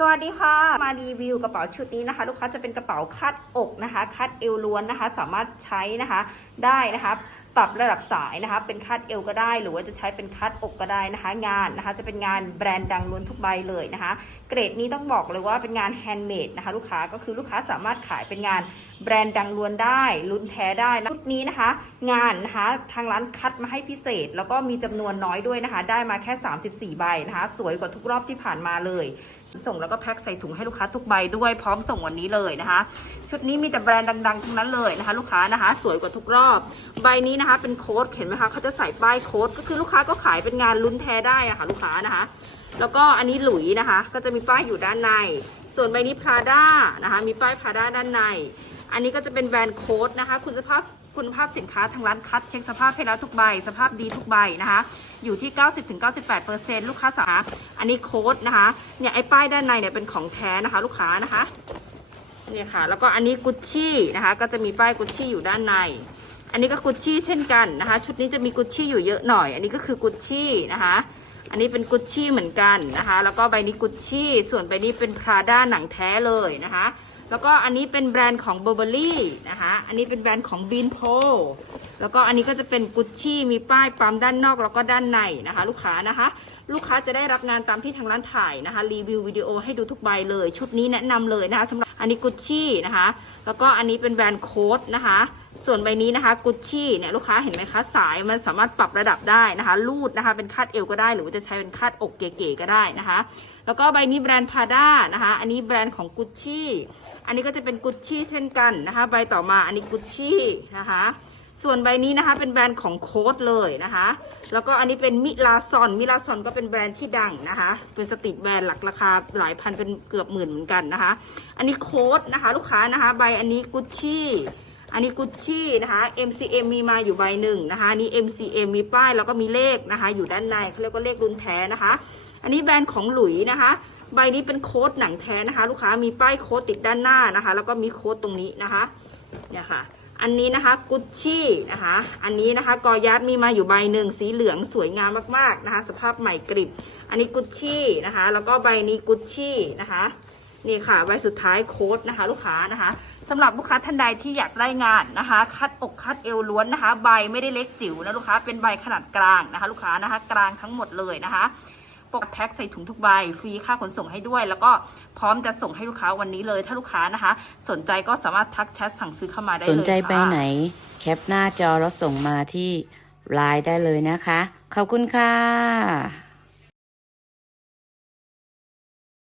สวัสดีค่ะ มารีวิวกระเป๋าชุดนี้นะคะ ลูกค้าจะเป็นกระเป๋าคาดอกนะคะคาดเอวล้วนนะคะ สามารถใช้นะคะได้นะคะ ปรับระดับสายนะคะ เป็นคาดเอวก็ได้ หรือว่าจะใช้เป็นคาดอกก็ได้นะคะ งานนะคะจะเป็นงานแบรนด์ดังล้วนทุกใบเลยนะคะ เกรดนี้ต้องบอกเลยว่าเป็นงานแฮนด์เมดนะคะลูกค้าก็คือลูกค้าสามารถขายเป็นงานแบรนด์ดังล้วนได้ลุ้นแท้ได้นะชุดนี้นะคะ งานนะคะทางร้านคัดมาให้พิเศษ แล้วก็มีจำนวนน้อยด้วยนะคะ ได้มาแค่ 34 ใบนะคะ สวยกว่าทุกรอบที่ผ่านมาเลย ส่งแล้วก็แพ็คใส่ถุงให้ลูกค้าทุกใบด้วยพร้อมส่งวันนี้เลยนะคะ ชุดนี้มีแต่แบรนด์ดังๆทั้งนั้นเลยนะคะ ลูกค้านะคะ สวยกว่าทุกรอบ ใบนี้นะคะ เป็นโค้ดเห็นไหมคะเขาจะใส่ป้ายโค้ดก็คือลูกค้าก็ขายเป็นงานลุ้นแท้ได้อะค่ะลูกค้านะคะ แล้วก็อันนี้หลุยนะคะ ก็จะมีป้ายอยู่ด้านใน ส่วนใบนี้พราด้านะคะ มีป้ายพราด้าด้านใน อันนี้ก็จะเป็นแบรนด์โค้ดนะคะ คุณสภาพคุณภาพสินค้าทางร้านคัดเช็คสภาพให้แล้วทุกใบ สภาพดีทุกใบนะคะ อยู่ที่ 90-98%ลูกค้าสาอันนี้โค้ดนะคะเนี่ยไอ้ป้ายด้านในเนี่ยเป็นของแท้นะคะลูกค้านะคะเนี่ยค่ะแล้วก็อันนี้กุชชี่นะคะก็จะมีป้ายกุชชี่อยู่ด้านใน อันนี้ก็กุชชี่เช่นกันนะคะ ชุดนี้จะมีกุชชี่อยู่เยอะหน่อย อันนี้ก็คือกุชชี่นะคะ อันนี้เป็นกุชชี่เหมือนกันนะคะ แล้วก็ใบนี้กุชชี่ส่วนใบนี้เป็นพราด้าหนังแท้เลยนะคะ แล้วก็อันนี้เป็นแบรนด์ของ b u r b e r r y นะคะ อันนี้เป็นแบรนด์ของ Bean p o แล้วก็อันนี้ก็จะเป็นกุชชี่มีป้ายปั๊มด้านนอกแล้วก็ด้านในนะคะ ลูกค้านะคะ ลูกค้าจะได้รับงานตามที่ทางร้านถ่ายนะคะ รีวิววิดีโอให้ดูทุกใบเลย ชุดนี้แนะนำเลยนะคะสำหรับอันนี้กุชชี่นะคะ แล้วก็อันนี้เป็นแบรนด์โค้ดนะคะ ส่วนใบนี้นะคะกุชชี่เนี่ยลูกค้าเห็นไหมคะสายมันสามารถปรับระดับได้นะคะรูดนะคะ เป็นคาดเอวก็ได้หรือว่าจะใช้เป็นคาดอกเก๋ๆก็ได้นะคะ แล้วก็ใบนี้แบรนด์พาด้านะคะ อันนี้แบรนด์ของกุชชี่อันนี้ก็จะเป็นกุชชี่เช่นกันนะคะ ใบต่อมาอันนี้กุชชี่นะคะส่วนใบนี้นะคะเป็นแบรนด์ของโค้ดเลยนะคะ แล้วก็อันนี้เป็นมิลาซอนมิลาซอนก็เป็นแบรนด์ที่ดังนะคะ เป็นสตรีทแบรนด์หลักราคาหลายพันเป็นเกือบหมื่นเหมือนกันนะคะ อันนี้โค้ดนะคะ ลูกค้านะคะ ใบอันนี้กุชชี่ อันนี้กุชชี่นะคะ MCM มีมาอยู่ใบหนึ่งนะคะนนี้ MCM มีป้ายแล้วก็มีเลขนะคะ อยู่ด้านในเขาเรียกว่าเลขรุ่นแท้นะคะ อันนี้แบรนด์ของหลุยนะคะ ใบนี้เป็นโค้ดหนังแท้นะคะ ลูกค้ามีป้ายโค้ดติดด้านหน้านะคะ แล้วก็มีโค้ดตรงนี้นะคะเนี่ยค่ะอันนี้นะคะกุชชี่นะคะ อันนี้นะคะกอยัดมีมาอยู่ใบหนึ่งสีเหลืองสวยงามมากๆนะคะ สภาพใหม่กริบ อันนี้กุชชี่นะคะ แล้วก็ใบนี้กุชชี่นะคะ นี่ค่ะใบสุดท้ายโค้ดนะคะ ลูกค้านะคะสำหรับลูกค้าท่านใดที่อยากได้งานนะคะ คัดอกคัดเอวล้วนนะคะ ใบไม่ได้เล็กจิ๋วนะลูกค้าเป็นใบขนาดกลางนะคะ ลูกค้านะคะ กลางทั้งหมดเลยนะคะปกแพ็คใส่ถุงทุกใบฟรีค่าขนส่งให้ด้วย แล้วก็พร้อมจะส่งให้ลูกค้าวันนี้เลย ถ้าลูกค้านะคะ สนใจก็สามารถทักแชทสั่งซื้อเข้ามาได้เลยสนใจไปไหน แคปหน้าจอแล้วส่งมาที่ไลน์ได้เลยนะคะ ขอบคุณค่ะ